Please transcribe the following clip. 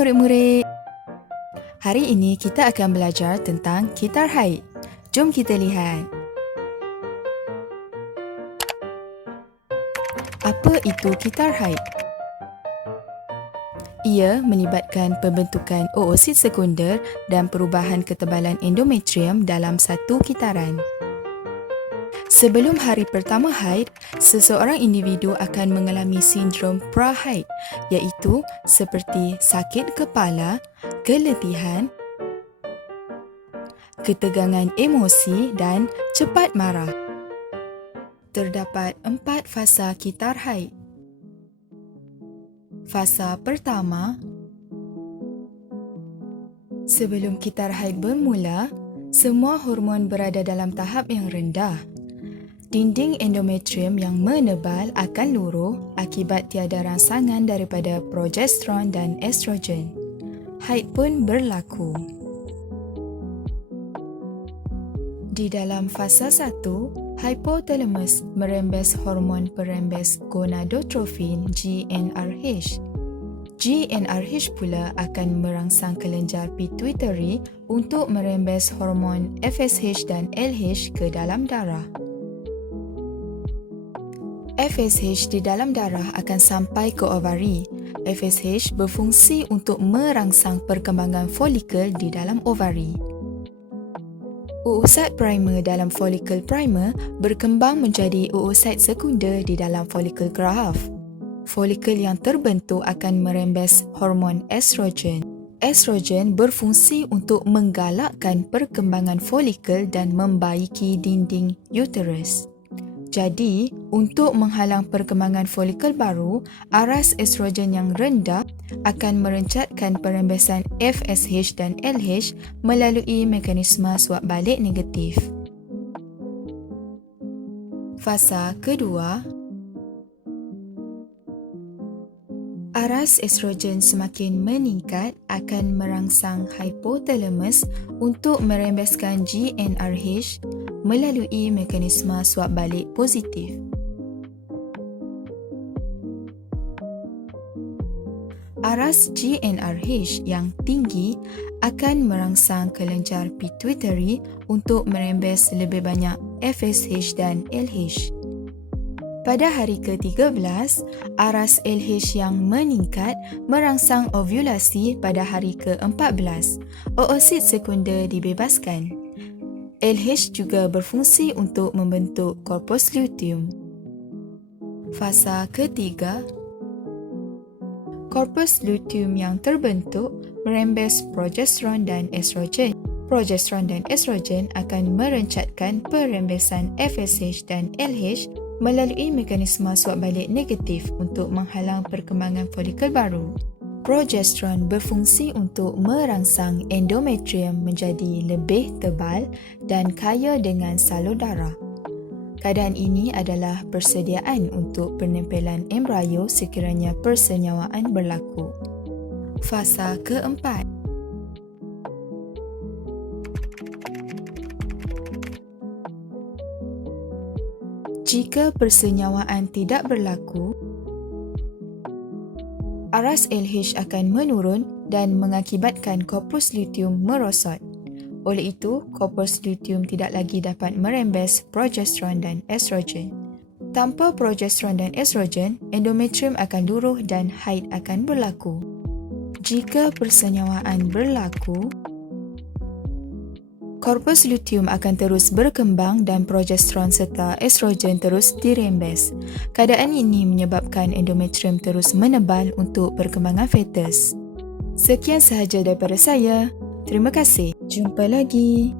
murid-murid. Hari ini kita akan belajar tentang kitar haid. Jom kita lihat. Apa itu kitar haid? Ia melibatkan pembentukan oosit sekunder dan perubahan ketebalan endometrium dalam satu kitaran. Sebelum hari pertama haid, seseorang individu akan mengalami sindrom pra-haid, iaitu seperti sakit kepala, keletihan, ketegangan emosi dan cepat marah. Terdapat 4 fasa kitar haid. Fasa pertama, sebelum kitar haid bermula, semua hormon berada dalam tahap yang rendah. Dinding endometrium yang menebal akan luruh akibat tiada rangsangan daripada progesteron dan estrogen. Haid pun berlaku. Di dalam fasa 1, hypothalamus merembes hormon perembes gonadotrofin GnRH. GnRH pula akan merangsang kelenjar pituitary untuk merembes hormon FSH dan LH ke dalam darah. FSH di dalam darah akan sampai ke ovari. FSH berfungsi untuk merangsang perkembangan folikel di dalam ovari. Oosit primer dalam folikel primer berkembang menjadi oosit sekunder di dalam folikel graft. Folikel yang terbentuk akan merembes hormon estrogen. Estrogen berfungsi untuk menggalakkan perkembangan folikel dan membaiki dinding uterus. Jadi, untuk menghalang perkembangan folikel baru, aras estrogen yang rendah akan merencatkan perembesan FSH dan LH melalui mekanisme suap balik negatif. Fasa kedua, aras estrogen semakin meningkat akan merangsang hypothalamus untuk merembeskan GnRH melalui mekanisme suap balik positif. Aras GnRH yang tinggi akan merangsang kelenjar pituitary untuk merembes lebih banyak FSH dan LH. Pada hari ke-13, aras LH yang meningkat merangsang ovulasi pada hari ke-14. Oosit sekunder dibebaskan. LH juga berfungsi untuk membentuk corpus luteum. Fasa ketiga, corpus luteum yang terbentuk merembes progesteron dan estrogen. Progesteron dan estrogen akan merencatkan perembesan FSH dan LH melalui mekanisme suap balik negatif untuk menghalang perkembangan folikel baru. Progesteron berfungsi untuk merangsang endometrium menjadi lebih tebal dan kaya dengan salur darah. Keadaan ini adalah persediaan untuk penempelan embrio sekiranya persenyawaan berlaku. Fasa keempat, jika persenyawaan tidak berlaku, aras LH akan menurun dan mengakibatkan corpus luteum merosot. Oleh itu, corpus luteum tidak lagi dapat merembes progesteron dan estrogen. Tanpa progesteron dan estrogen, endometrium akan luruh dan haid akan berlaku. Jika persenyawaan berlaku, corpus luteum akan terus berkembang dan progesteron serta estrogen terus dirembes. Keadaan ini menyebabkan endometrium terus menebal untuk perkembangan fetus. Sekian sahaja daripada saya. Terima kasih. Jumpa lagi.